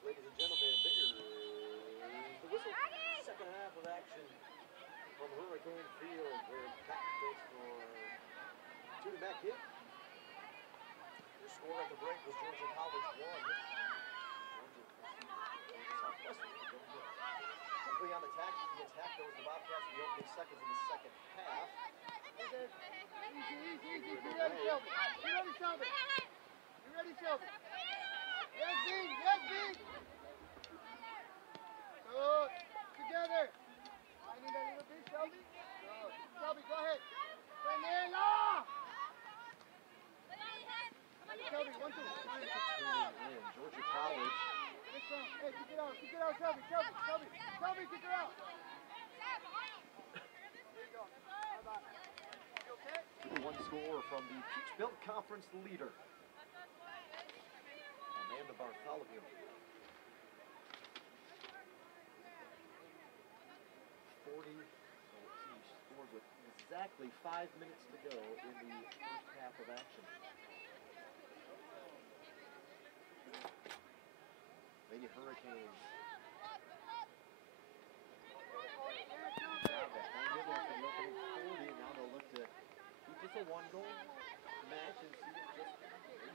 ladies and gentlemen, there's the whistle. Second half of action from Hurricane Field. We're back for two-back hit. Your score at the break was Georgia College 1. Southwestern. Quickly on the attack goes the Bobcats for the opening seconds in the second half. Easy. You ready, Shelby? You ready, Shelby? Yes, Dean. Good. Together. I need a little bit, Shelby. Good. Shelby, go ahead. Penela! Shelby, 1, 2. Georgia College. Hey, kick it out, Shelby, kick it out. There you go. Bye-bye. You okay? One score from the Peach Belt Conference leader, Amanda Bartholomew. 40. She scored with exactly 5 minutes to go in the first half of action. Lady Hurricanes. Now they'll look to keep this a one-goal match and see if just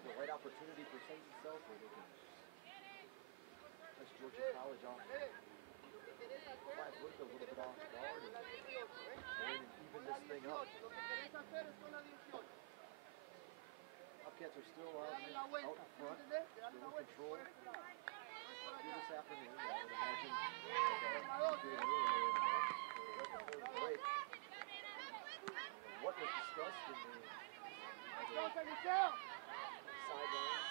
the right opportunity for St. Self where they can touch Georgia College off. Five looked a little bit off guard and even this thing up. Bobcats are still out in front, still in control. This afternoon, I would imagine break. What was discussed in the sidelines?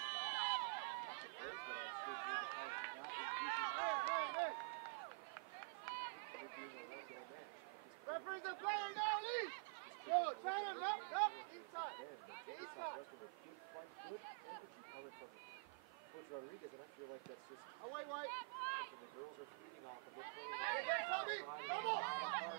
Referee's the player now, Lee! Go, try him, up, inside. Good energy coming from Coach Rodriguez, and I feel like that's just away, white. The girls are feeding off of it. Tommy, come on!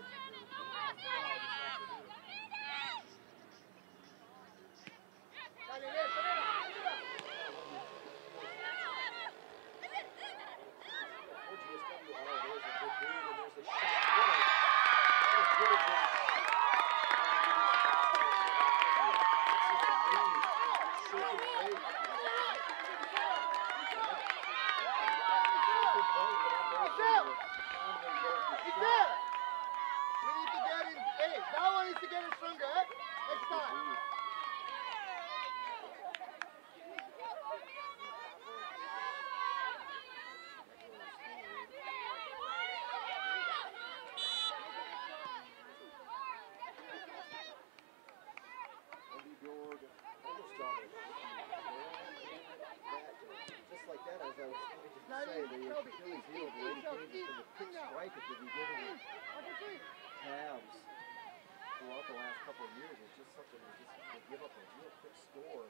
Throughout the last couple of years, it's just something that they give up a real quick score.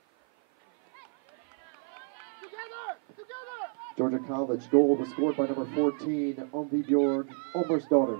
Together! Georgia College goal was scored by number 14, Omvi Bjorg, Omer's daughter.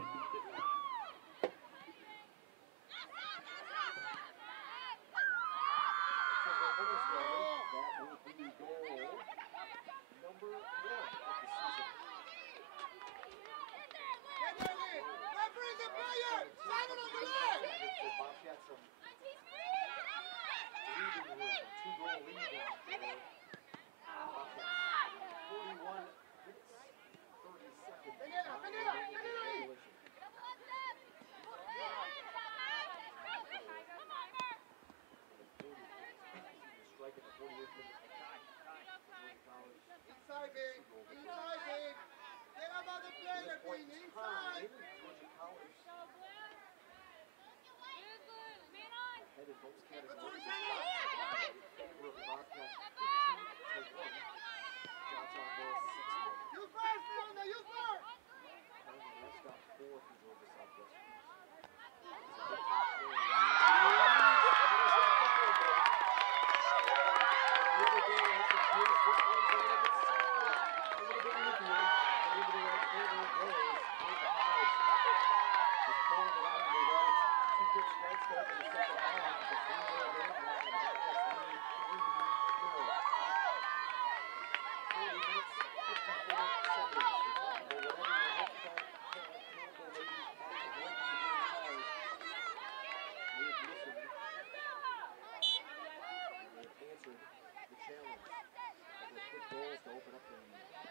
goals to open up the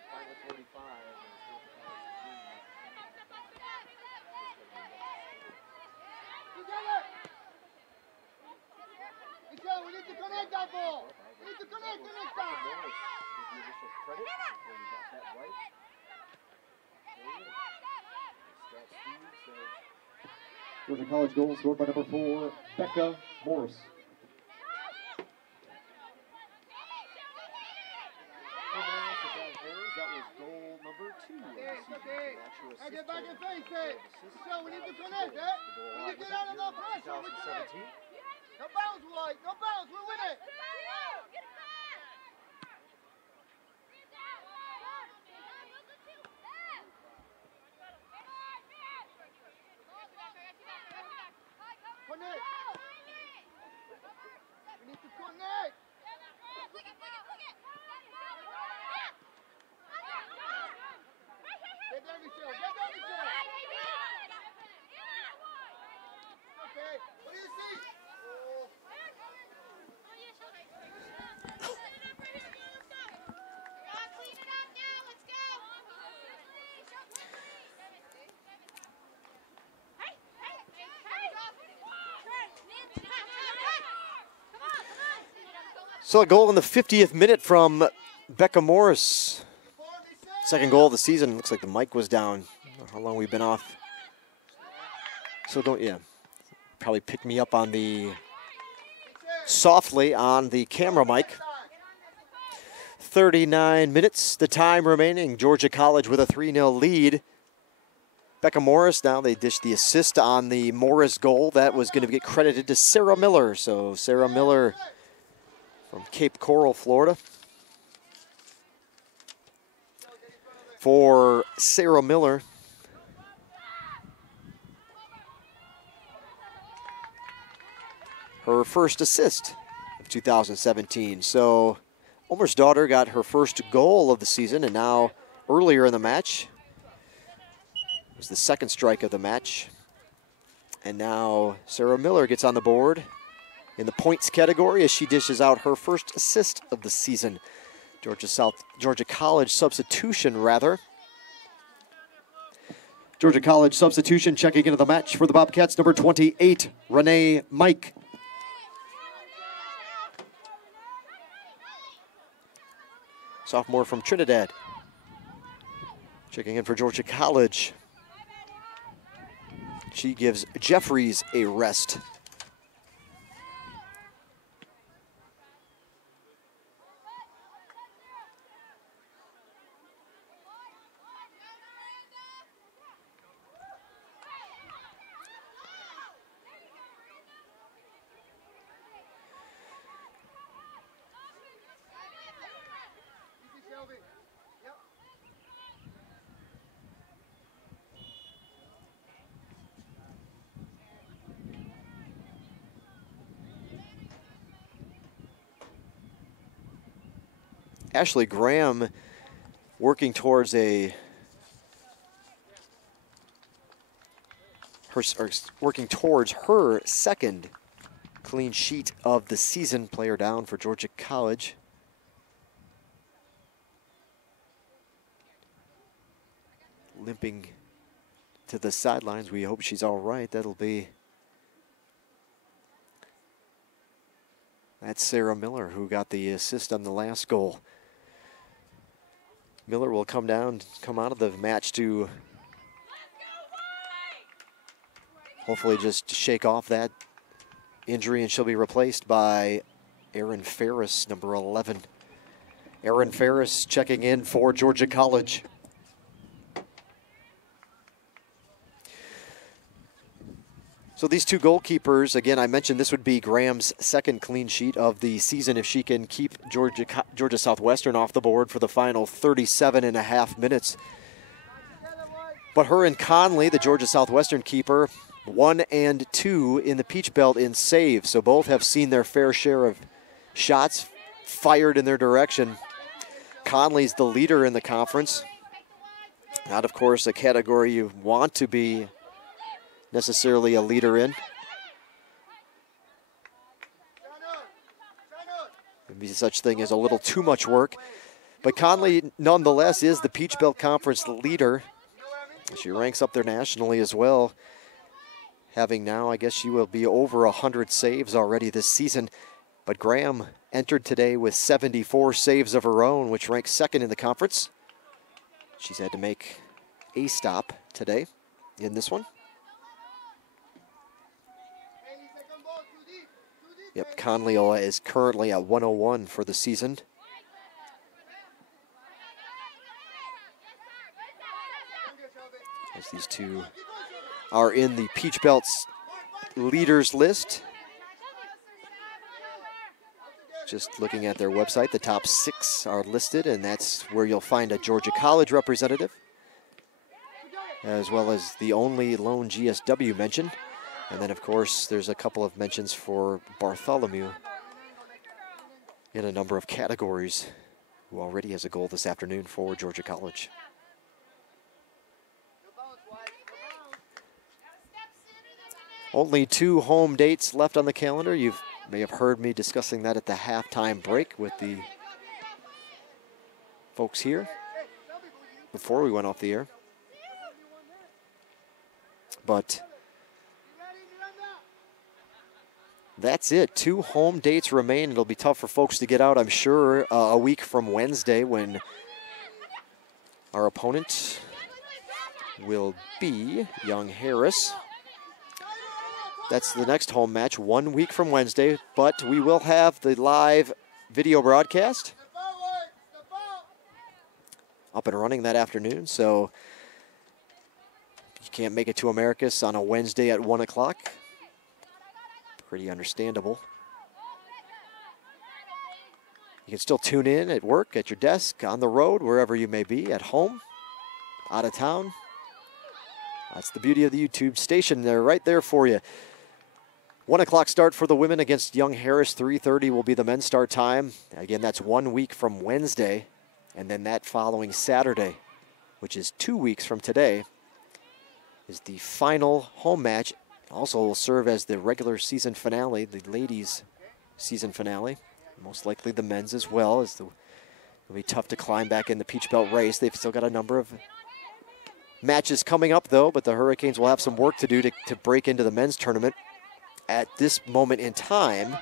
final 45. Together! Michelle, we need to connect that ball. We need to connect that. Morris with the initial credit when we got that right. Georgia College goal scored by number 4, Becca Morris. That was goal number 2. Okay. Now get back and face it. Michelle, we need to connect, eh? We need to get out of that pressure. We can. No bounce, White. No bounce. We'll win it. Connect. We need to connect. Get there, Michelle. Get there, Michelle. Okay. What do you see? Oh. So a goal in the 50th minute from Becca Morris. Second goal of the season. Looks like the mic was down. I don't know how long we've been off. So probably pick me up on the softly on the camera mic. 39 minutes, the time remaining. Georgia College with a 3-0 lead. Becca Morris, now they dished the assist on the Morris goal. That was going to get credited to Sarah Miller. So Sarah Miller from Cape Coral, Florida. For Sarah Miller, her first assist of 2017. So Omer's daughter got her first goal of the season, and now earlier in the match was the second strike of the match. And now Sarah Miller gets on the board in the points category as she dishes out her first assist of the season. Georgia College substitution, rather. Georgia College substitution checking into the match for the Bobcats, number 28, Renee Mike. Sophomore from Trinidad. Checking in for Georgia College. She gives Jeffries a rest. Ashley Graham working towards her second clean sheet of the season. Player down for Georgia College. Limping to the sidelines. We hope she's all right. That's Sarah Miller, who got the assist on the last goal. Miller will come out of the match to hopefully just shake off that injury, and she'll be replaced by Erin Ferris, number 11. Erin Ferris checking in for Georgia College. So these two goalkeepers, again, I mentioned this would be Graham's second clean sheet of the season if she can keep Georgia Southwestern off the board for the final 37.5 minutes. But her and Conley, the Georgia Southwestern keeper, 1 and 2 in the Peach Belt in saves. So both have seen their fair share of shots fired in their direction. Conley's the leader in the conference. Not, of course, a category you want to be necessarily a leader in. Maybe such thing as a little too much work. But Conley, nonetheless, is the Peach Belt Conference leader. She ranks up there nationally as well. Having now, I guess she will be over 100 saves already this season. But Graham entered today with 74 saves of her own, which ranks second in the conference. She's had to make a stop today in this one. Yep, Conley is currently at 101 for the season. As these two are in the Peach Belt's leaders list. Just looking at their website, the top 6 are listed, and that's where you'll find a Georgia College representative, as well as the only lone GSW mention. And then, of course, there's a couple of mentions for Bartholomew in a number of categories, who already has a goal this afternoon for Georgia College. Only 2 home dates left on the calendar. You may have heard me discussing that at the halftime break with the folks here before we went off the air. But that's it. 2 home dates remain. It'll be tough for folks to get out, I'm sure, a week from Wednesday, when our opponent will be Young Harris. That's the next home match, 1 week from Wednesday, but we will have the live video broadcast up and running that afternoon. So if you can't make it to Americus on a Wednesday at 1 o'clock, pretty understandable. You can still tune in at work, at your desk, on the road, wherever you may be, at home, out of town. That's the beauty of the YouTube station. They're right there for you. 1 o'clock start for the women against Young Harris. 3:30 will be the men's start time. Again, that's 1 week from Wednesday. And then that following Saturday, which is 2 weeks from today, is the final home match. Also will serve as the regular season finale, the ladies' season finale. Most likely the men's as well, as it'll be tough to climb back in the Peach Belt race. They've still got a number of matches coming up, though, but the Hurricanes will have some work to do to break into the men's tournament. At this moment in time,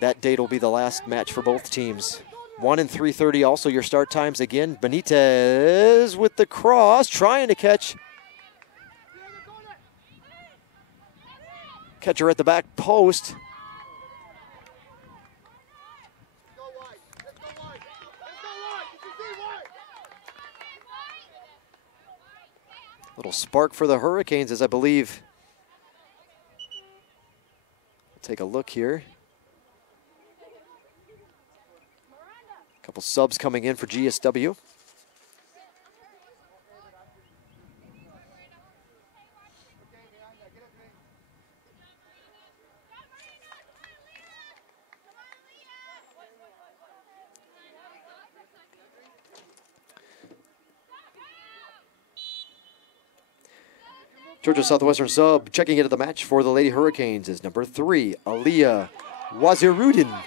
that date will be the last match for both teams. 1 and 3:30 also your start times. Again, Benitez with the cross, trying to catch her at the back post. Little spark for the Hurricanes, as I believe. Take a look here. A couple subs coming in for GSW. Georgia Southwestern sub checking into the match for the Lady Hurricanes is number 3, Aliyah Wazirudin.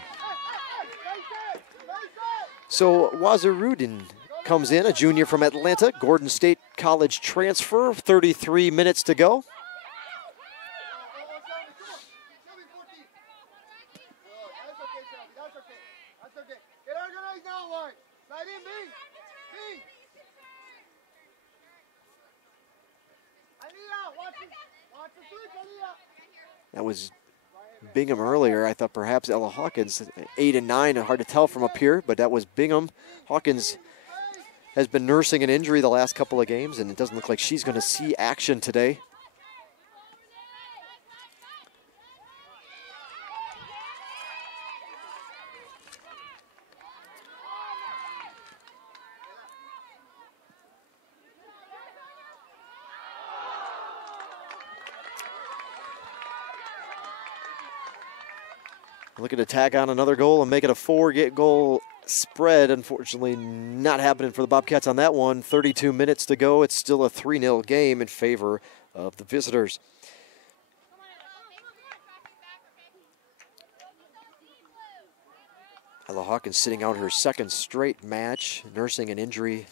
So Wazirudin comes in, a junior from Atlanta, Gordon State College transfer, 33 minutes to go. That was Bingham earlier. I thought perhaps Ella Hawkins, 8 and 9, hard to tell from up here, but that was Bingham. Hawkins has been nursing an injury the last couple of games, and it doesn't look like she's going to see action today. Looking to tack on another goal and make it a 4-goal spread. Unfortunately, not happening for the Bobcats on that one. 32 minutes to go. It's still a 3-0 game in favor of the visitors. Ella Hawkins sitting out her second straight match, nursing an injury.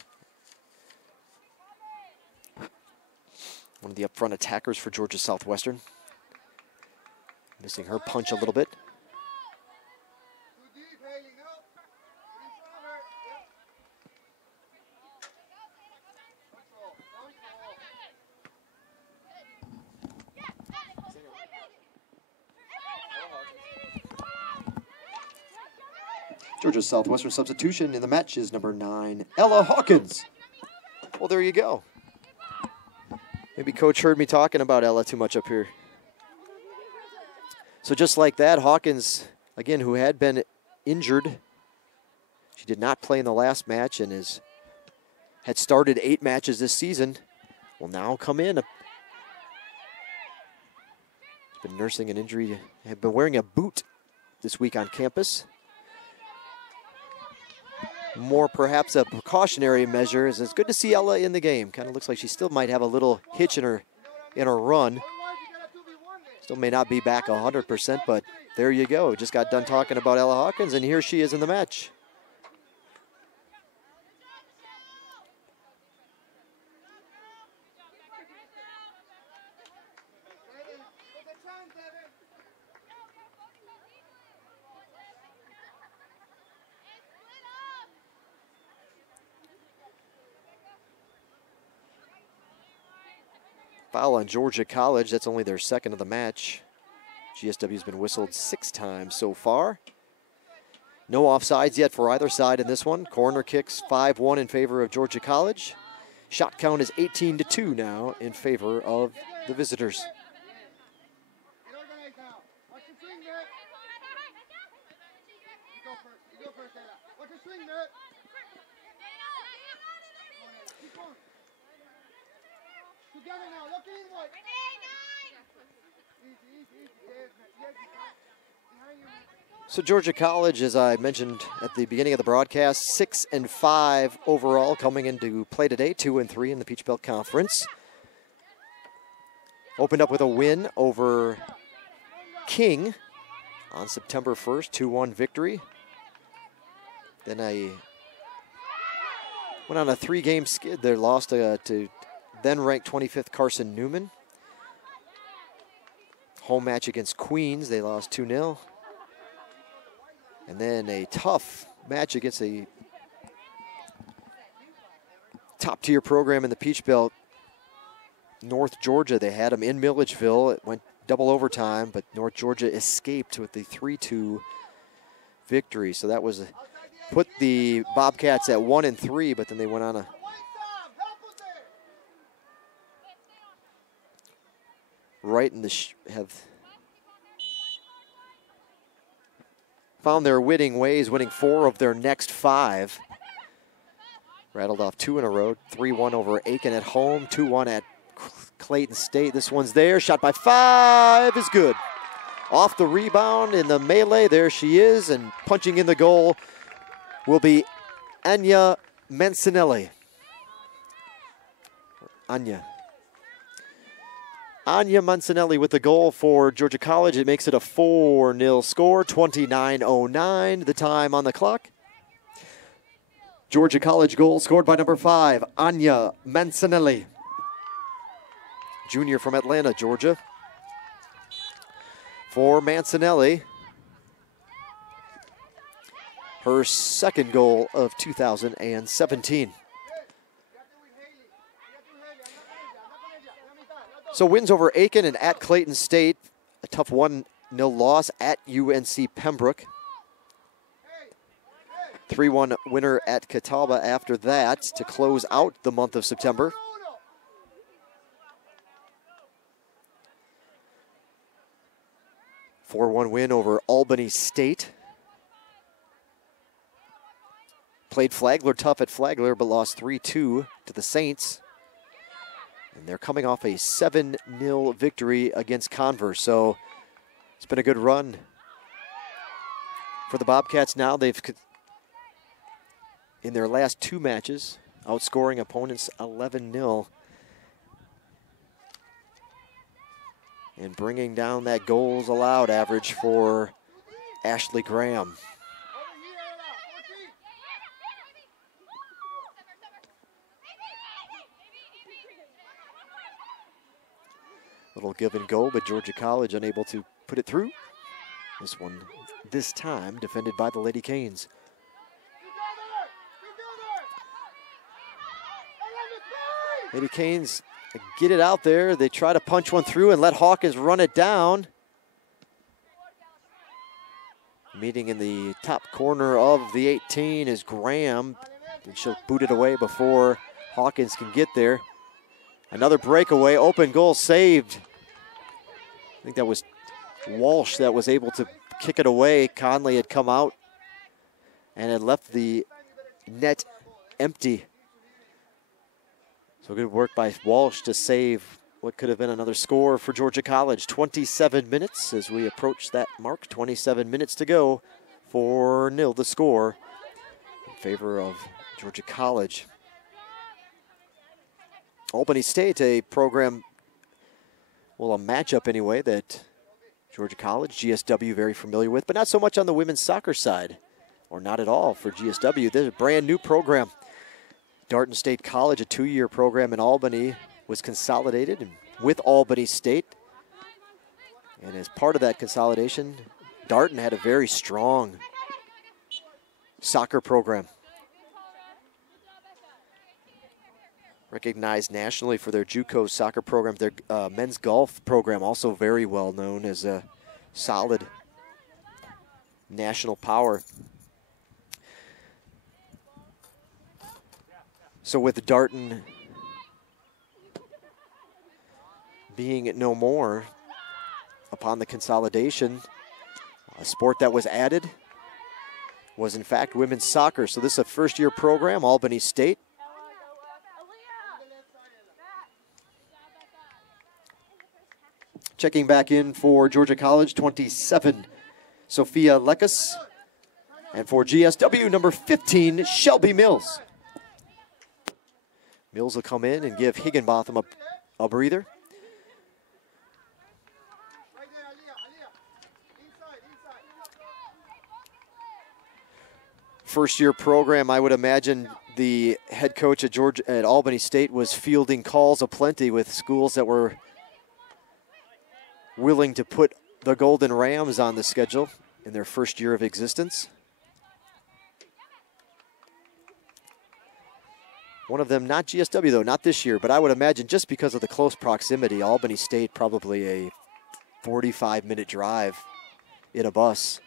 One of the up front attackers for Georgia Southwestern. Missing her punch a little bit. Georgia Southwestern substitution in the match is number 9, Ella Hawkins. Well, there you go. Maybe Coach heard me talking about Ella too much up here. So just like that, Hawkins, again, who had been injured, she did not play in the last match and had started 8 matches this season, will now come in. She's been nursing an injury, had been wearing a boot this week on campus. More perhaps a precautionary measure. It's good to see Ella in the game. Kind of looks like she still might have a little hitch in her run. Still may not be back 100%, but there you go. Just got done talking about Ella Hawkins, and here she is in the match. Foul on Georgia College. That's only their second of the match. GSW's been whistled 6 times so far. No offsides yet for either side in this one. Corner kicks 5-1 in favor of Georgia College. Shot count is 18-2 now in favor of the visitors. So Georgia College, as I mentioned at the beginning of the broadcast, 6-5 overall coming into play today, 2-3 in the Peach Belt Conference. Opened up with a win over King on September 1st, 2-1 victory. Then I went on a 3-game skid there, lost to then-ranked 25th Carson Newman. Home match against Queens, they lost 2-0. And then a tough match against a top-tier program in the Peach Belt, North Georgia. They had them in Milledgeville. It went double overtime, but North Georgia escaped with the 3-2 victory. So that was put the Bobcats at 1-3, but then they went on a right in the have found their winning ways, winning 4 of their next 5. Rattled off 2 in a row, 3-1 over Aiken at home, 2-1 at Clayton State. This one's there, shot by 5 is good. Off the rebound in the melee, there she is, and punching in the goal will be Anya Mancinelli. Anya Mancinelli with the goal for Georgia College. It makes it a 4-0 score, 29:09 the time on the clock. Georgia College goal scored by number 5, Anya Mancinelli. Junior from Atlanta, Georgia. For Mancinelli, her second goal of 2017. So wins over Aiken and at Clayton State. A tough 1-0 loss at UNC Pembroke. 3-1 winner at Catawba after that to close out the month of September. A 4-1 win over Albany State. Played Flagler tough at Flagler, but lost 3-2 to the Saints. And they're coming off a 7-0 victory against Converse. So it's been a good run for the Bobcats now. They've, in their last 2 matches, outscoring opponents 11-0. And bringing down that goals allowed average for Ashley Graham. Little give and go, but Georgia College unable to put it through. This one, this time, defended by the Lady Canes. Lady Canes get it out there. They try to punch one through and let Hawkins run it down. Meeting in the top corner of the 18 is Graham. And she'll boot it away before Hawkins can get there. Another breakaway, open goal saved. I think that was Walsh that was able to kick it away. Conley had come out and had left the net empty. So good work by Walsh to save what could have been another score for Georgia College. 27 minutes as we approach that mark. 27 minutes to go. 4-0 the score in favor of Georgia College. Albany State, a program, well, a matchup anyway, that Georgia College, GSW very familiar with, but not so much on the women's soccer side, or not at all for GSW. This is a brand new program. Darton State College, a 2-year program in Albany, was consolidated with Albany State. And as part of that consolidation, Darton had a very strong soccer program. Recognized nationally for their JUCO soccer program. Their men's golf program also very well known as a solid national power. So with Darton being no more upon the consolidation, a sport that was added was in fact women's soccer. So this is a first-year program, Albany State. Checking back in for Georgia College, 27, Sophia Lekas. And for GSW, number 15, Shelby Mills. Mills will come in and give Higginbotham a breather. First-year program, I would imagine the head coach at Albany State was fielding calls aplenty with schools that were willing to put the Golden Rams on the schedule in their first year of existence. One of them, not GSW though, not this year, but I would imagine just because of the close proximity, Albany State probably a 45-minute drive in a bus.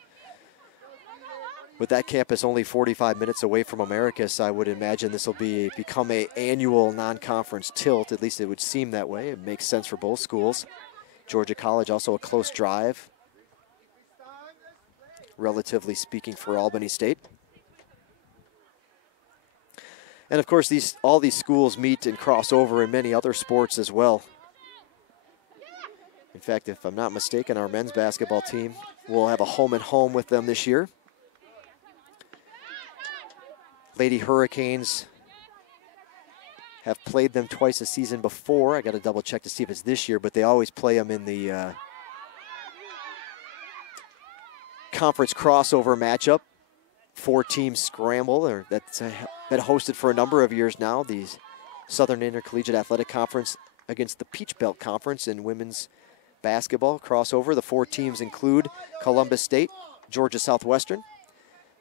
With that campus only 45 minutes away from Americus, I would imagine this will become an annual non-conference tilt. At least it would seem that way. It makes sense for both schools. Georgia College also a close drive, relatively speaking, for Albany State. And of course, all these schools meet and cross over in many other sports as well. In fact, if I'm not mistaken, our men's basketball team will have a home-and-home with them this year. Lady Hurricanes have played them twice a season before. I got to double check to see if it's this year, but they always play them in the conference crossover matchup. 4-team scramble, that's been hosted for a number of years now. The Southern Intercollegiate Athletic Conference against the Peach Belt Conference in women's basketball crossover. The 4 teams include Columbus State, Georgia Southwestern,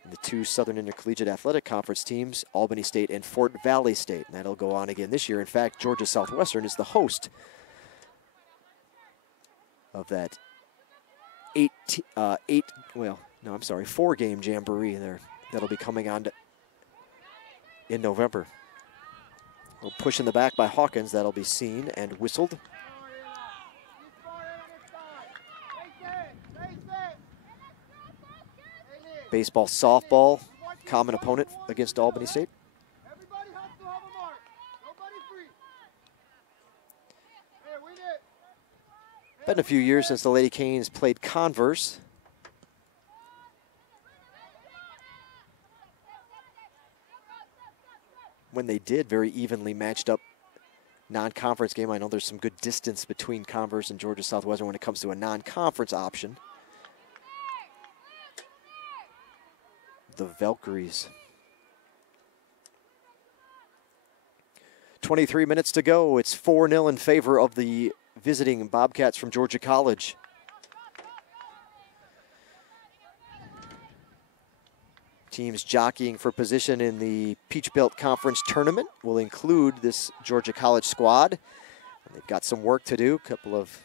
and the 2 Southern Intercollegiate Athletic Conference teams, Albany State and Fort Valley State. And that'll go on again this year. In fact, Georgia Southwestern is the host of that 4-game jamboree there that'll be coming on in November. A little push in the back by Hawkins. That'll be seen and whistled. Baseball, softball, common opponent against Albany State. Been a few years since the Lady Canes played Converse. When they did, very evenly matched up non-conference game. I know there's some good distance between Converse and Georgia Southwestern when it comes to a non-conference option. The Valkyries. 23 minutes to go. It's 4-0 in favor of the visiting Bobcats from Georgia College. Teams jockeying for position in the Peach Belt Conference tournament will include this Georgia College squad. They've got some work to do, couple of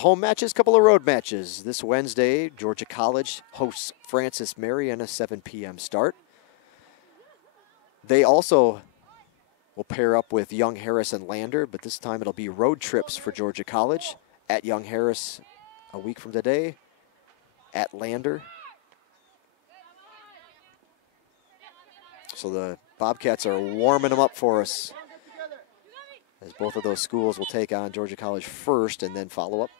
home matches, couple of road matches. This Wednesday, Georgia College hosts Francis Mary and a 7 p.m. start. They also will pair up with Young Harris and Lander, but this time it'll be road trips for Georgia College. At Young Harris a week from today, at Lander. So the Bobcats are warming them up for us, as both of those schools will take on Georgia College first and then follow up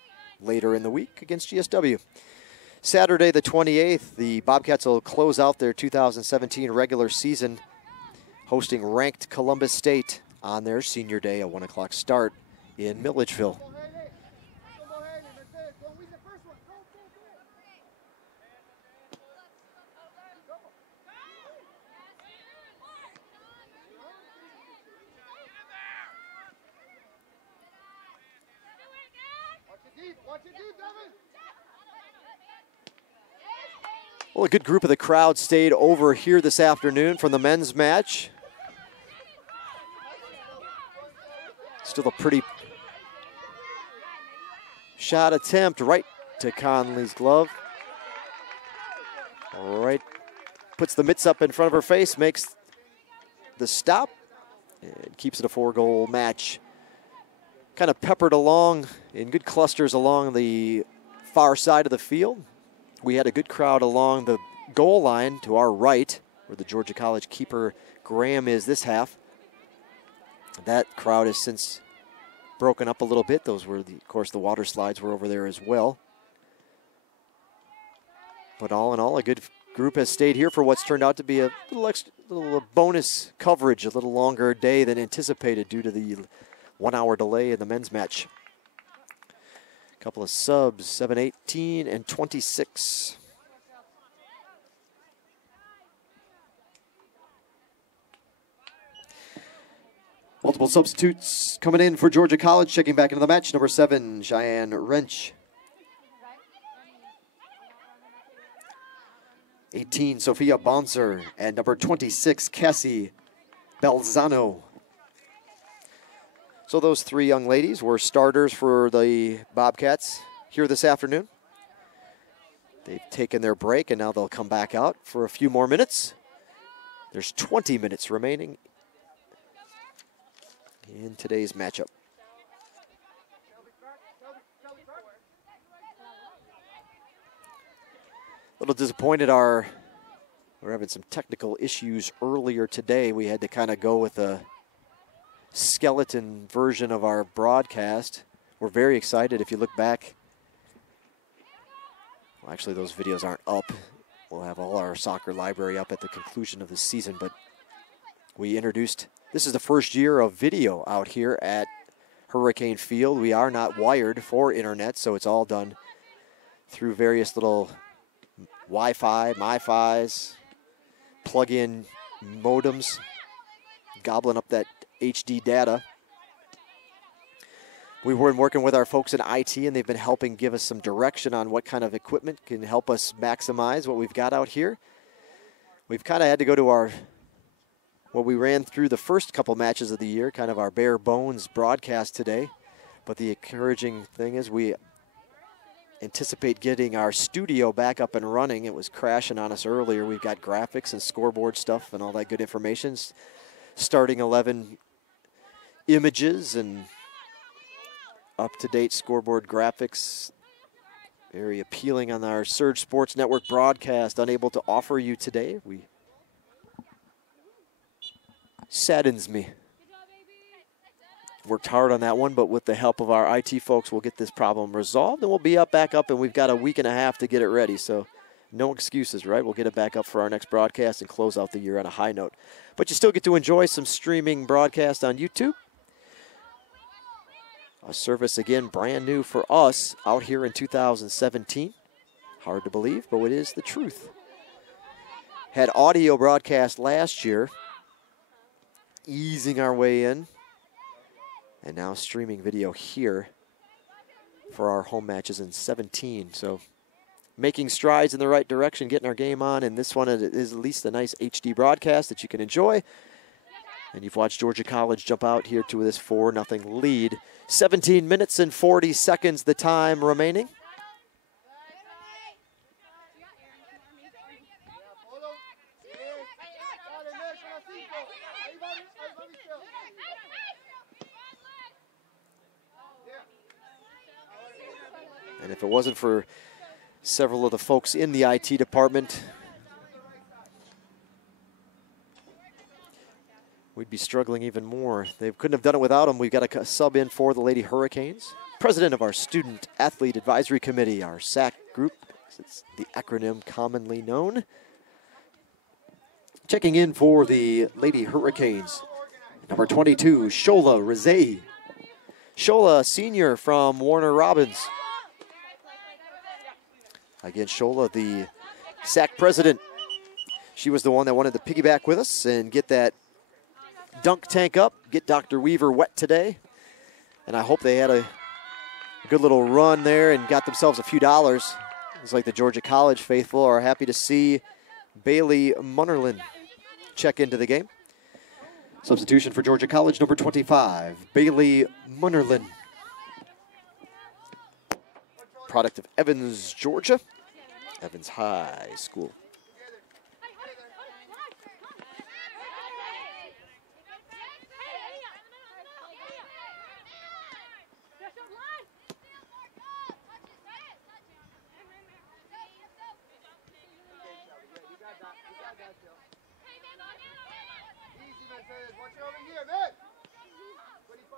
later in the week against GSW. Saturday the 28th, the Bobcats will close out their 2017 regular season hosting ranked Columbus State on their senior day, a 1 o'clock start in Milledgeville. Well, a good group of the crowd stayed over here this afternoon from the men's match. Still a pretty shot attempt right to Conley's glove. All right, puts the mitts up in front of her face, makes the stop, and keeps it a 4-goal match. Kind of peppered along in good clusters along the far side of the field. We had a good crowd along the goal line to our right, where the Georgia College keeper Graham is this half. That crowd has since broken up a little bit. Those were, of course, the water slides were over there as well. But all in all, a good group has stayed here for what's turned out to be a little bonus coverage, a little longer day than anticipated due to the 1-hour delay in the men's match. A couple of subs, 7-18 and 26. Multiple substitutes coming in for Georgia College, checking back into the match. Number 7, Cheyenne Wrench. 18, Sophia Bonser. And number 26, Cassie Belzano. So those 3 young ladies were starters for the Bobcats here this afternoon. They've taken their break, and now they'll come back out for a few more minutes. There's 20 minutes remaining in today's matchup. A little disappointed we're having some technical issues earlier today. We had to kind of go with a skeleton version of our broadcast. We're very excited. If you look back, well, actually those videos aren't up. We'll have all our soccer library up at the conclusion of the season, but we introduced, this is the first year of video out here at Hurricane Field. We are not wired for internet, so it's all done through various little Wi-Fi, MiFis, plug-in modems, gobbling up that HD data. We've been working with our folks in IT, and they've been helping give us some direction on what kind of equipment can help us maximize what we've got out here. We've kind of had to go to what we ran through the first couple matches of the year, kind of our bare bones broadcast today. But the encouraging thing is we anticipate getting our studio back up and running. It was crashing on us earlier. We've got graphics and scoreboard stuff and all that good information. Starting 11 images and up-to-date scoreboard graphics. Very appealing on our Surge Sports Network broadcast. Unable to offer you today. Saddens me. Worked hard on that one, but with the help of our IT folks, we'll get this problem resolved, and we'll be back up, and we've got a week and a half to get it ready, so no excuses, right? We'll get it back up for our next broadcast and close out the year on a high note. But you still get to enjoy some streaming broadcast on YouTube. A service, again, brand new for us out here in 2017. Hard to believe, but it is the truth. Had audio broadcast last year, easing our way in. And now streaming video here for our home matches in 17. So making strides in the right direction, getting our game on. And this one is at least a nice HD broadcast that you can enjoy. And you've watched Georgia College jump out here to this 4-0 lead. 17 minutes and 40 seconds the time remaining. And if it wasn't for several of the folks in the IT department, we'd be struggling even more. They couldn't have done it without them. We've got a sub in for the Lady Hurricanes. President of our Student Athlete Advisory Committee, our SAC group, it's the acronym commonly known. Checking in for the Lady Hurricanes, number 22, Shola Rizei. Shola, senior from Warner Robins. Again, Shola, the SAC president. She was the one that wanted to piggyback with us and get that dunk tank up, get Dr. Weaver wet today. And I hope they had a good little run there and got themselves a few dollars. It's like the Georgia College faithful are happy to see Bailey Munnerlin check into the game. Substitution for Georgia College, number 25, Bailey Munnerlin. Product of Evans, Georgia. Evans High School. Watch it over here, man. 25.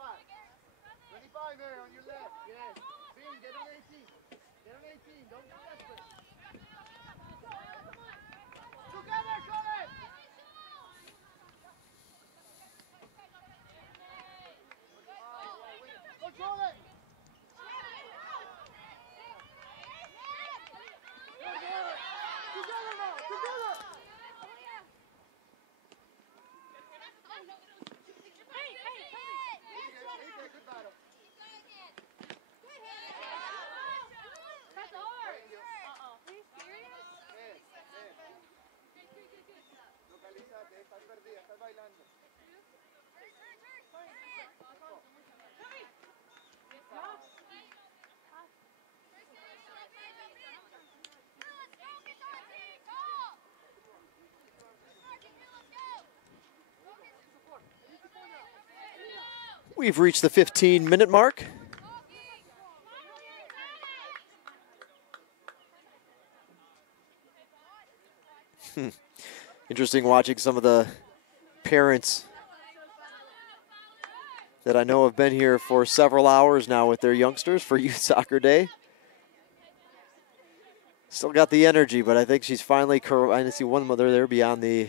25 there on your left. Yes. Bean, get on 18. Get on 18. Don't be desperate. Together, Shorty. Control it. Together now. Together. Estás perdida, estás bailando. We've reached the 15-minute mark. Interesting watching some of the parents that I know have been here for several hours now with their youngsters for Youth Soccer Day. Still got the energy, but I think she's finally, I see one mother there behind the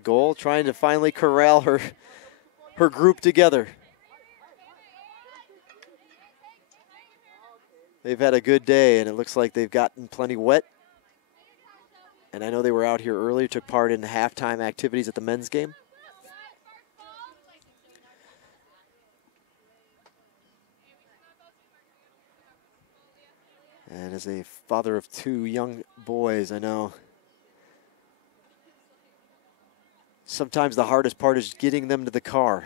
goal, trying to finally corral her group together. They've had a good day, and it looks like they've gotten plenty wet. And I know they were out here earlier, took part in the halftime activities at the men's game. And as a father of two young boys, I know sometimes the hardest part is getting them to the car.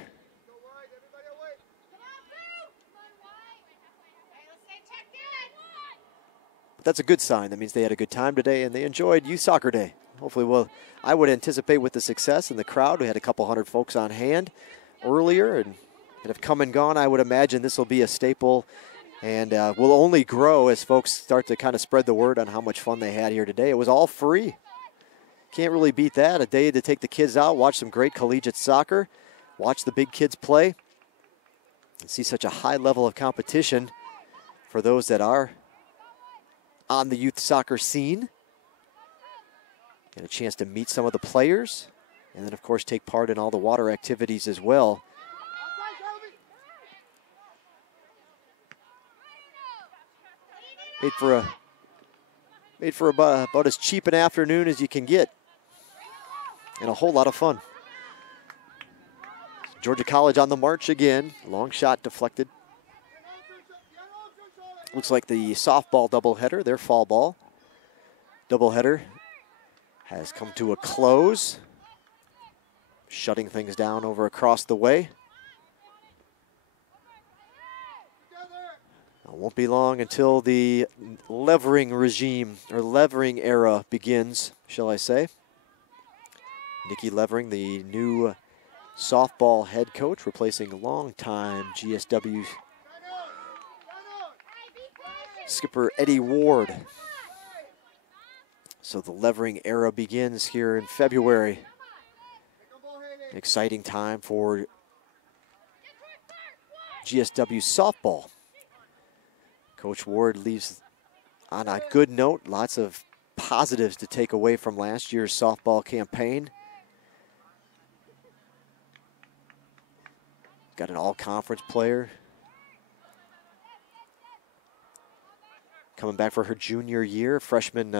That's a good sign. That means they had a good time today and they enjoyed Youth Soccer Day. Hopefully, I would anticipate with the success in the crowd. We had a couple hundred folks on hand earlier and have come and gone. I would imagine this will be a staple and will only grow as folks start to kind of spread the word on how much fun they had here today. It was all free. Can't really beat that. A day to take the kids out, watch some great collegiate soccer, watch the big kids play, and see such a high level of competition for those that are on the youth soccer scene. Get a chance to meet some of the players and then, of course, take part in all the water activities as well. Made for about as cheap an afternoon as you can get and a whole lot of fun. Georgia College on the march again. Long shot deflected. Looks like the softball doubleheader, their fall ball doubleheader, has come to a close, shutting things down over across the way. It won't be long until the levering regime, or levering era, begins, shall I say. Nikki Levering, the new softball head coach, replacing longtime GSW skipper Eddie Ward. So the levering era begins here in February. An exciting time for GSW softball. Coach Ward leaves on a good note. Lots of positives to take away from last year's softball campaign. Got an all-conference player coming back for her junior year. Freshman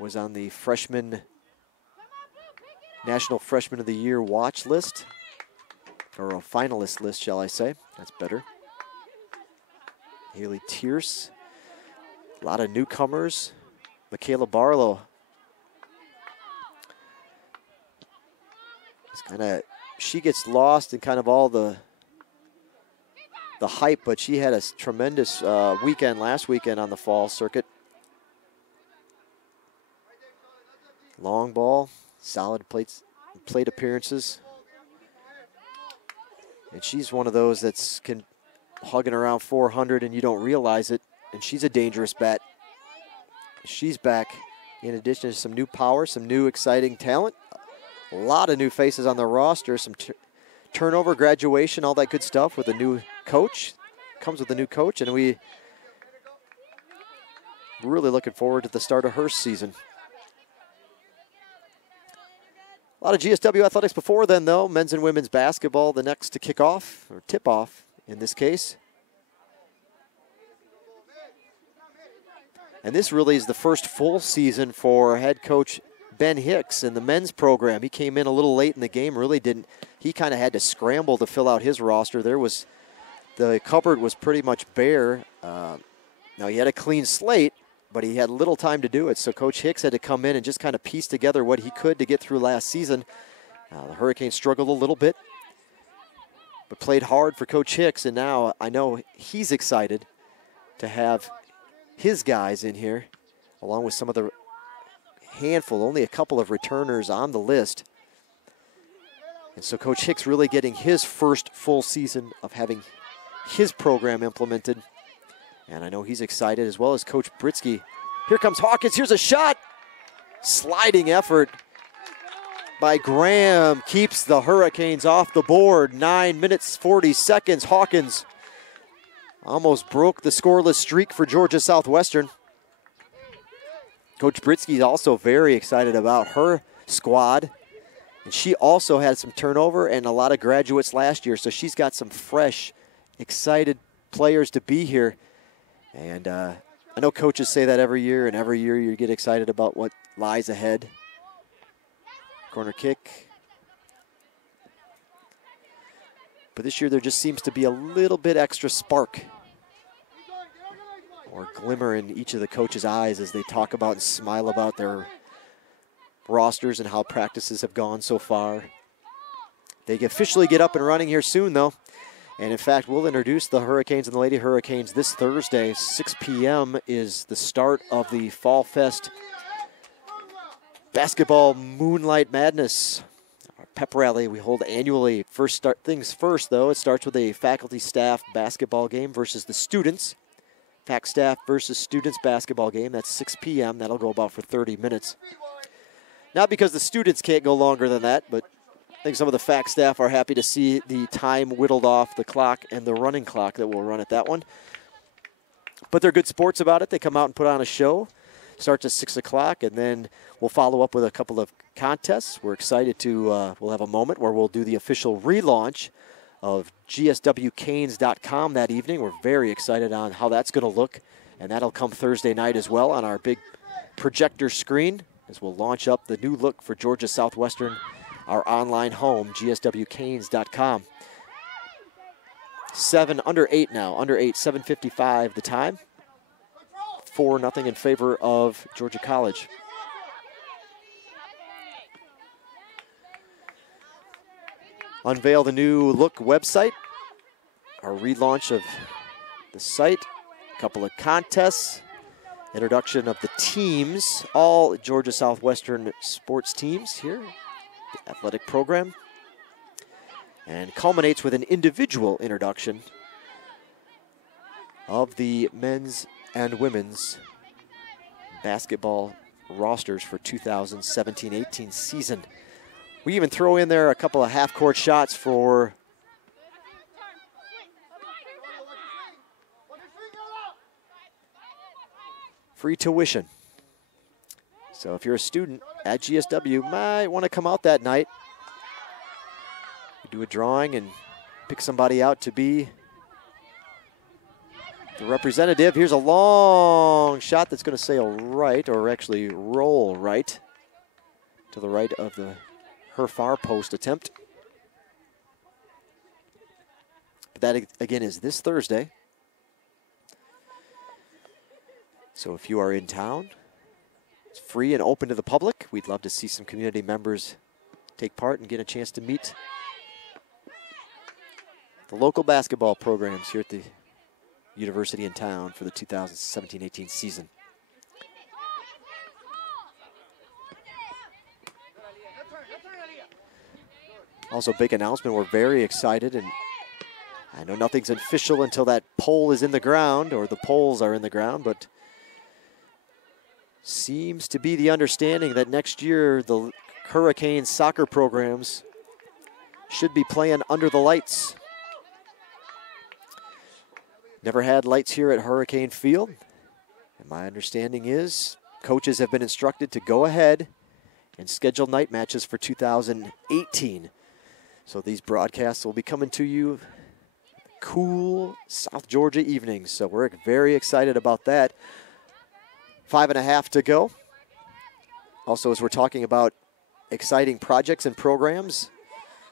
was on the National Freshman of the Year watch list, or a finalist list, shall I say. That's better. Haley Tierce, a lot of newcomers. Michaela Barlow. It's she gets lost in kind of all the hype, but she had a tremendous weekend last weekend on the fall circuit. Long ball, solid plate appearances. And she's one of those that's hugging around 400 and you don't realize it, and she's a dangerous bat. She's back in addition to some new power, some new exciting talent. A lot of new faces on the roster, some turnover, graduation, all that good stuff with a new coach. Comes with a new coach, and we're really looking forward to the start of her season. A lot of GSW athletics before then, though. Men's and women's basketball, the next to kick off, or tip off in this case. And this really is the first full season for head coach Ben Hicks in the men's program. He came in a little late in the game, really didn't. He kind of had to scramble to fill out his roster. The cupboard was pretty much bare. Now he had a clean slate, but he had little time to do it. So Coach Hicks had to come in and just kind of piece together what he could to get through last season. The Hurricanes struggled a little bit, but played hard for Coach Hicks. And now I know he's excited to have his guys in here, along with some of the handful, only a couple of returners on the list. And so Coach Hicks really getting his first full season of having his program implemented. And I know he's excited, as well as Coach Britsky. Here comes Hawkins, here's a shot. Sliding effort by Graham keeps the Hurricanes off the board. 9 minutes, 40 seconds. Hawkins almost broke the scoreless streak for Georgia Southwestern. Coach Britsky is also very excited about her squad. And she also had some turnover and a lot of graduates last year, so she's got some fresh, excited players to be here. And I know coaches say that every year, and every year you get excited about what lies ahead. Corner kick. But this year there just seems to be a little bit extra spark or glimmer in each of the coaches' eyes as they talk about and smile about their rosters and how practices have gone so far. They officially get up and running here soon, though. And in fact, we'll introduce the Hurricanes and the Lady Hurricanes this Thursday. 6 p.m. is the start of the Fall Fest Basketball Moonlight Madness, our pep rally we hold annually. Things first, though, it starts with a faculty staff basketball game versus the students. Fac staff versus students basketball game. That's 6 p.m. That'll go about for 30 minutes. Not because the students can't go longer than that, but I think some of the fac staff are happy to see the time whittled off the clock and the running clock that will run at that one. But they're good sports about it. They come out and put on a show. Starts at 6 o'clock, and then we'll follow up with a couple of contests. We're excited to, we'll have a moment where we'll do the official relaunch of GSWCanes.com that evening. We're very excited on how that's going to look, and that'll come Thursday night as well on our big projector screen as we'll launch up the new look for Georgia Southwestern our online home, gswcanes.com. 7 under 8 now, under 8, 7:55 the time. 4-0 in favor of Georgia College. Unveil the new look website, our relaunch of the site, a couple of contests, introduction of the teams, all Georgia Southwestern sports teams here, the athletic program, and culminates with an individual introduction of the men's and women's basketball rosters for 2017-18 season. We even throw in there a couple of half-court shots for free tuition. So if you're a student at GSW, might want to come out that night. We do a drawing and pick somebody out to be the representative. Here's a long shot that's going to sail right, or actually roll right, to the right of her far post attempt. But that, again, is this Thursday. So if you are in town, it's free and open to the public. We'd love to see some community members take part and get a chance to meet the local basketball programs here at the university in town for the 2017-18 season. Also, big announcement. We're very excited, and I know nothing's official until that pole is in the ground, or the poles are in the ground, but seems to be the understanding that next year the Hurricanes soccer programs should be playing under the lights. Never had lights here at Hurricane Field, and my understanding is coaches have been instructed to go ahead and schedule night matches for 2018. So these broadcasts will be coming to you cool South Georgia evenings. So we're very excited about that. 5.5 to go. Also, as we're talking about exciting projects and programs,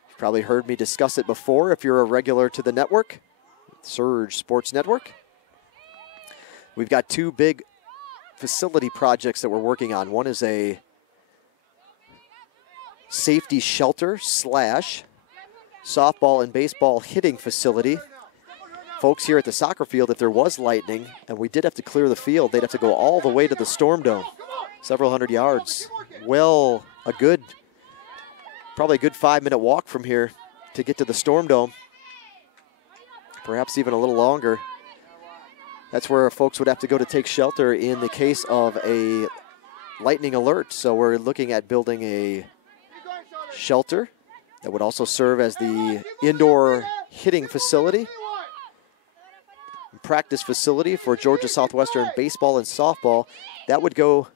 you've probably heard me discuss it before if you're a regular to the network, Surge Sports Network. We've got two big facility projects that we're working on. One is a safety shelter / softball and baseball hitting facility. Folks here at the soccer field, if there was lightning and we did have to clear the field, they'd have to go all the way to the Storm Dome, several hundred yards. Well, probably a good 5-minute walk from here to get to the Storm Dome, perhaps even a little longer. That's where folks would have to go to take shelter in the case of a lightning alert. So we're looking at building a shelter that would also serve as the indoor hitting facility, practice facility for Georgia Southwestern baseball and softball. That would go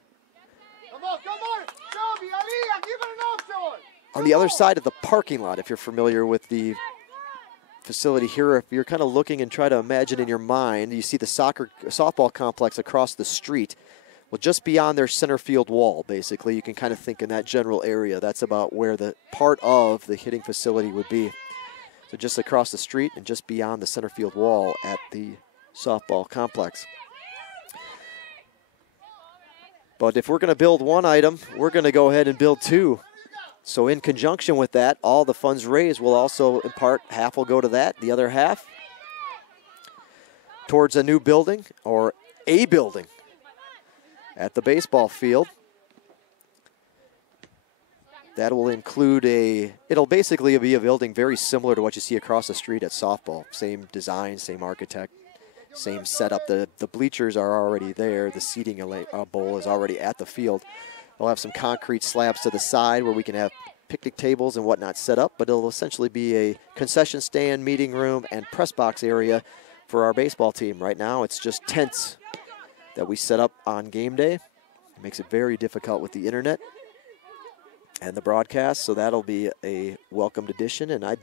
on the other side of the parking lot. If you're familiar with the facility here, if you're kind of looking and try to imagine in your mind, you see the softball complex across the street. Well, just beyond their center field wall, basically, you can kind of think in that general area. That's about where the part of the hitting facility would be. So just across the street and just beyond the center field wall at the softball complex. But if we're going to build one item, we're going to go ahead and build two. So in conjunction with that, all the funds raised will also, in part, half will go to that, the other half towards a new building, or a building at the baseball field. That will include it'll basically be a building very similar to what you see across the street at softball. Same design, same architect, same setup. The bleachers are already there. The seating bowl is already at the field. We'll have some concrete slabs to the side where we can have picnic tables and whatnot set up, but it'll essentially be a concession stand, meeting room, and press box area for our baseball team. Right now, it's just tents that we set up on game day. It makes it very difficult with the internet and the broadcast, so that'll be a welcomed addition, and I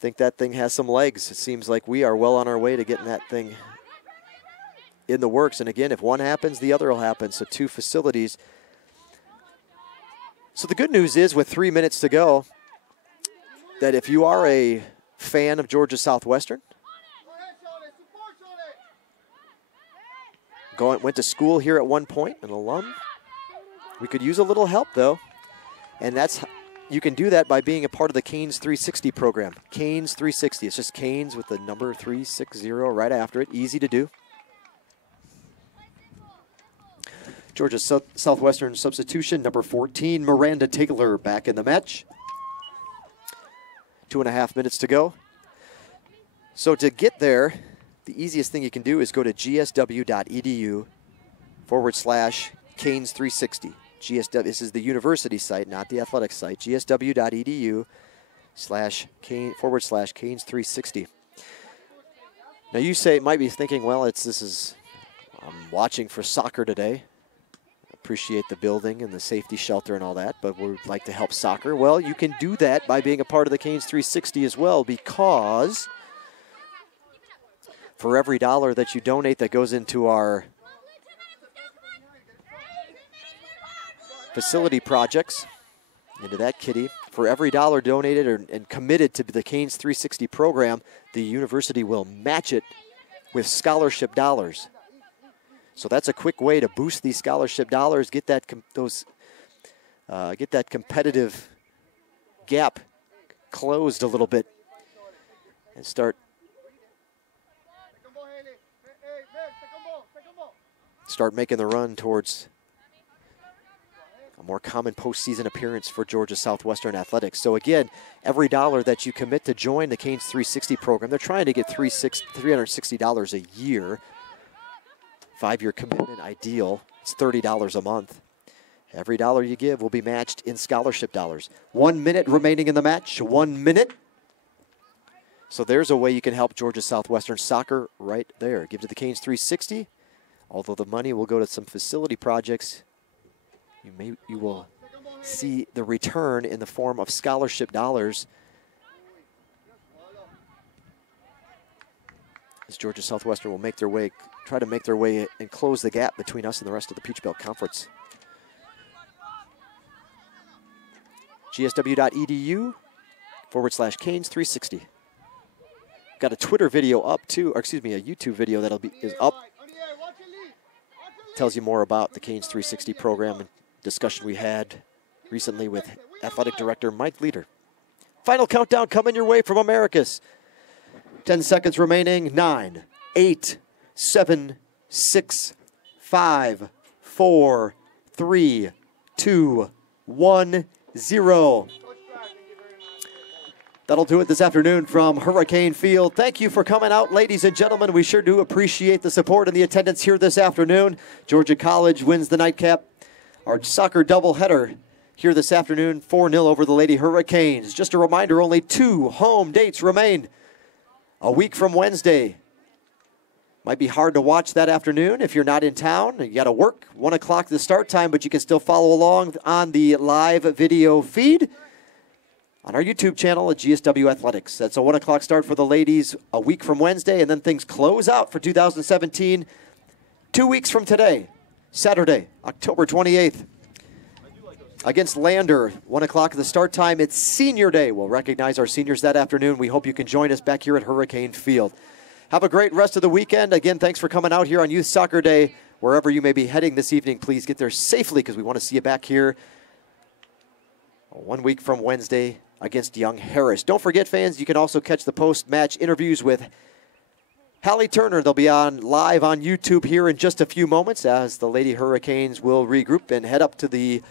think that thing has some legs. It seems like we are well on our way to getting that thing in the works, and again, if one happens, the other will happen, so two facilities. So the good news is with 3 minutes to go that if you are a fan of Georgia Southwestern, went to school here at one point, an alum, we could use a little help though. And you can do that by being a part of the Canes 360 program. Canes 360, it's just Canes with the number 360 right after it, easy to do. Georgia Southwestern substitution, number 14, Miranda Taylor back in the match. 2.5 minutes to go. So to get there, the easiest thing you can do is go to gsw.edu/Canes 360. This is the university site, not the athletic site. gsw.edu/Canes 360. Now you might be thinking, well, I'm watching for soccer today. Appreciate the building and the safety shelter and all that, but we'd like to help soccer. Well, you can do that by being a part of the Canes 360 as well, because for every $1 that you donate that goes into our facility projects, into that kitty, for every $1 donated and committed to the Canes 360 program, the university will match it with scholarship dollars. So that's a quick way to boost these scholarship dollars, get that competitive gap closed a little bit, and start making the run towards a more common postseason appearance for Georgia Southwestern athletics. So again, every $1 that you commit to join the Canes 360 program, they're trying to get $360 a year. 5-year commitment ideal. It's $30 a month. Every $1 you give will be matched in scholarship dollars. 1 minute remaining in the match. 1 minute. So there's a way you can help Georgia Southwestern soccer right there. Give to the Canes 360. Although the money will go to some facility projects, you will see the return in the form of scholarship dollars as Georgia Southwestern will try to make their way and close the gap between us and the rest of the Peach Belt Conference. gsw.edu/Canes 360. Got a Twitter video up too, or excuse me, a YouTube video is up. Tells you more about the Canes 360 program and discussion we had recently with Athletic Director Mike Leader. Final countdown coming your way from Americus. 10 seconds remaining. 9, 8, 7, 6, 5, 4, 3, 2, 1, 0. That'll do it this afternoon from Hurricane Field. Thank you for coming out, ladies and gentlemen. We sure do appreciate the support and the attendance here this afternoon. Georgia College wins the nightcap. Our soccer doubleheader here this afternoon, 4-0 over the Lady Hurricanes. Just a reminder, only 2 home dates remain. A week from Wednesday. Might be hard to watch that afternoon if you're not in town. You got to work. 1 o'clock the start time, but you can still follow along on the live video feed on our YouTube channel at GSW Athletics. That's a 1 o'clock start for the ladies a week from Wednesday, and then things close out for 2017 2 weeks from today, Saturday, October 28th. Against Lander, 1 o'clock the start time. It's senior day. We'll recognize our seniors that afternoon. We hope you can join us back here at Hurricane Field. Have a great rest of the weekend. Again, thanks for coming out here on Youth Soccer Day. Wherever you may be heading this evening, please get there safely because we want to see you back here 1 week from Wednesday against Young Harris. Don't forget, fans, you can also catch the post-match interviews with Hallie Turner. They'll be live on YouTube here in just a few moments as the Lady Hurricanes will regroup and head up to the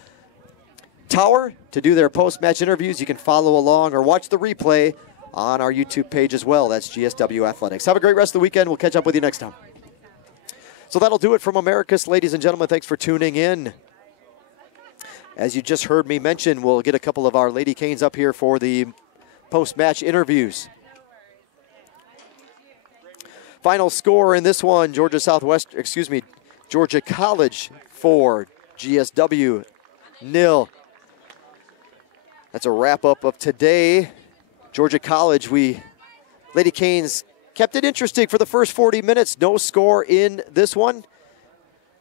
tower to do their post-match interviews. You can follow along or watch the replay on our YouTube page as well. That's GSW Athletics. Have a great rest of the weekend. We'll catch up with you next time. So that'll do it from Americus. Ladies and gentlemen, thanks for tuning in. As you just heard me mention, we'll get a couple of our Lady Canes up here for the post-match interviews. Final score in this one, Georgia College 4, GSW 0. That's a wrap-up of today. Georgia College, Lady Canes kept it interesting for the first 40 minutes. No score in this one.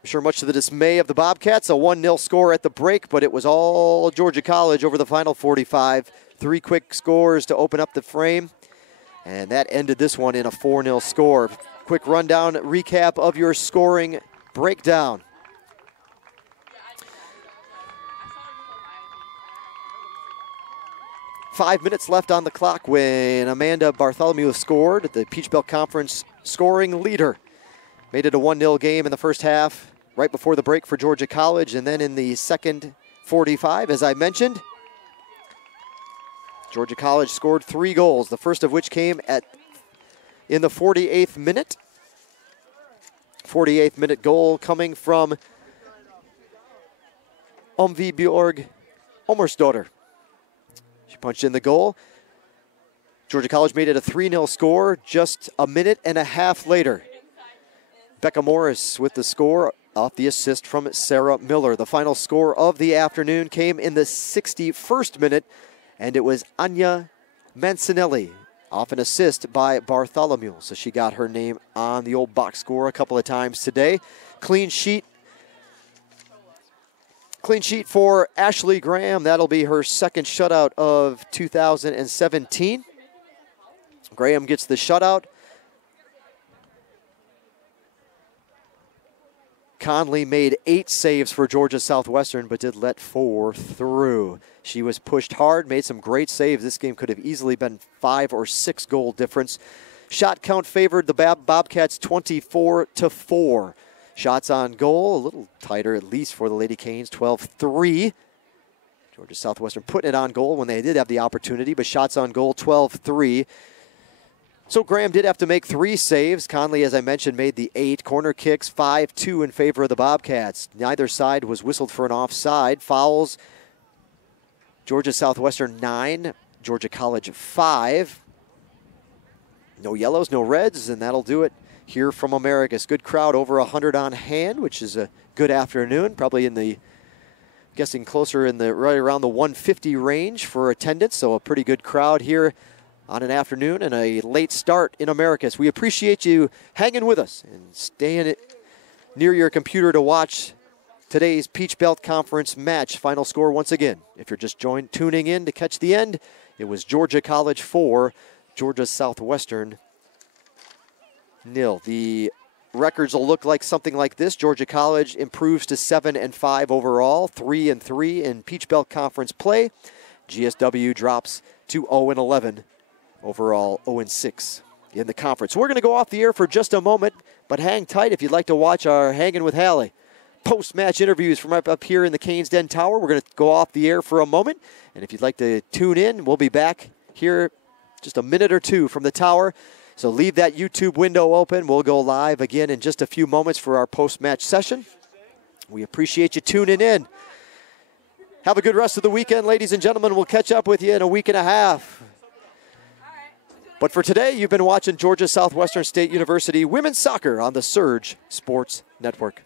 I'm sure much to the dismay of the Bobcats, a 1-0 score at the break, but it was all Georgia College over the final 45. 3 quick scores to open up the frame, and that ended this one in a 4-0 score. Quick rundown, recap of your scoring breakdown. Five minutes left on the clock when Amanda Bartholomew scored, the Peach Belt Conference scoring leader. Made it a 1-0 game in the first half, right before the break for Georgia College, and then in the second 45, as I mentioned, Georgia College scored 3 goals, the first of which came in the 48th minute. 48th minute goal coming from Bjorg Omersdottir. She punched in the goal. Georgia College made it a 3-0 score just a minute and a half later. Becca Morris with the score off the assist from Sarah Miller. The final score of the afternoon came in the 61st minute, and it was Anya Mancinelli off an assist by Bartholomew. So she got her name on the old box score a couple of times today. Clean sheet for Ashley Graham. That'll be her second shutout of 2017. Graham gets the shutout. Conley made 8 saves for Georgia Southwestern, but did let 4 through. She was pushed hard, made some great saves. This game could have easily been 5 or 6 goal difference. Shot count favored the Bobcats 24-4. Shots on goal, a little tighter at least for the Lady Canes, 12-3. Georgia Southwestern putting it on goal when they did have the opportunity, but shots on goal, 12-3. So Graham did have to make 3 saves. Conley, as I mentioned, made the 8. Corner kicks, 5-2 in favor of the Bobcats. Neither side was whistled for an offside. Fouls, Georgia Southwestern 9, Georgia College 5. No yellows, no reds, and that'll do it here from Americus. Good crowd, over 100 on hand, which is a good afternoon. Probably in the, guessing closer in the, right around the 150 range for attendance. So a pretty good crowd here on an afternoon and a late start in Americus. We appreciate you hanging with us and staying near your computer to watch today's Peach Belt Conference match. Final score once again, if you're just tuning in to catch the end, it was Georgia College 4, Georgia Southwestern 0. The records will look like something like this. Georgia College improves to 7-5 overall, 3-3 in Peach Belt Conference play. GSW drops to 0-11. Overall, 0-6 in the conference. We're going to go off the air for just a moment, but hang tight if you'd like to watch our Hanging with Hallie post-match interviews from up here in the Canes Den Tower. We're going to go off the air for a moment, and if you'd like to tune in, we'll be back here just a minute or two from the tower. So leave that YouTube window open. We'll go live again in just a few moments for our post-match session. We appreciate you tuning in. Have a good rest of the weekend, ladies and gentlemen. We'll catch up with you in a week and a half. But for today, you've been watching Georgia Southwestern State University Women's Soccer on the Surge Sports Network.